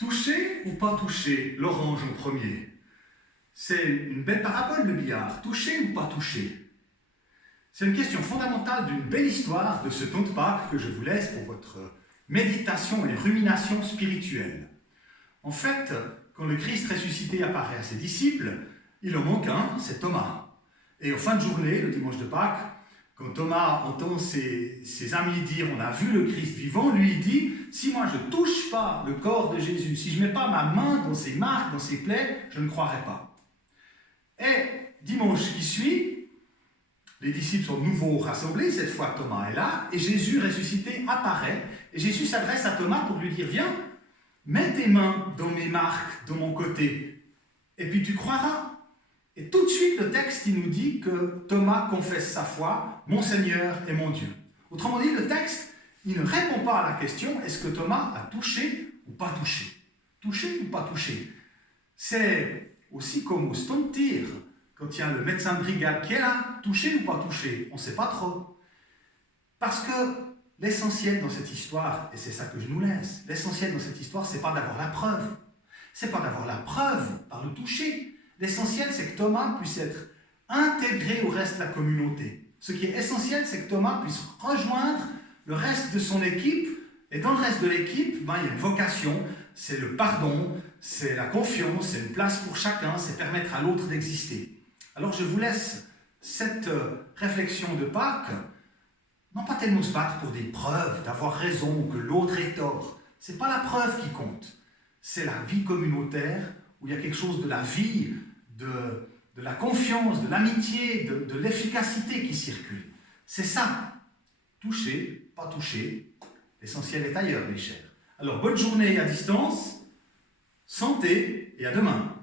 Toucher ou pas toucher l'orange en premier? C'est une belle parabole, le billard. Toucher ou pas toucher? C'est une question fondamentale d'une belle histoire de ce temps de Pâques que je vous laisse pour votre méditation et rumination spirituelle. En fait, quand le Christ ressuscité apparaît à ses disciples, il en manque un, c'est Thomas. Et en fin de journée, le dimanche de Pâques, quand Thomas entend ses amis dire « on a vu le Christ vivant », lui il dit « si moi je ne touche pas le corps de Jésus, si je ne mets pas ma main dans ses marques, dans ses plaies, je ne croirai pas ». Et dimanche qui suit, les disciples sont de nouveau rassemblés, cette fois Thomas est là, et Jésus ressuscité apparaît, et Jésus s'adresse à Thomas pour lui dire « viens, mets tes mains dans mes marques, dans mon côté, et puis tu croiras ». Et tout de suite, le texte il nous dit que Thomas confesse sa foi, mon Seigneur et mon Dieu. Autrement dit, le texte, il ne répond pas à la question, est-ce que Thomas a touché ou pas touché? Touché ou pas touché? C'est aussi comme au stand de tir, quand il y a le médecin de brigade qui est là, touché ou pas touché? On ne sait pas trop. Parce que l'essentiel dans cette histoire, et c'est ça que je nous laisse, l'essentiel dans cette histoire, c'est pas d'avoir la preuve. C'est pas d'avoir la preuve par le toucher. L'essentiel, c'est que Thomas puisse être intégré au reste de la communauté. Ce qui est essentiel, c'est que Thomas puisse rejoindre le reste de son équipe. Et dans le reste de l'équipe, il y a une vocation, c'est le pardon, c'est la confiance, c'est une place pour chacun, c'est permettre à l'autre d'exister. Alors je vous laisse cette réflexion de Pâques, non pas tellement se battre pour des preuves, d'avoir raison ou que l'autre ait tort. Ce n'est pas la preuve qui compte, c'est la vie communautaire où il y a quelque chose de la vie, de la confiance, de l'amitié, de l'efficacité qui circule. C'est ça. Toucher, pas toucher, l'essentiel est ailleurs, mes chers. Alors, bonne journée à distance, santé et à demain.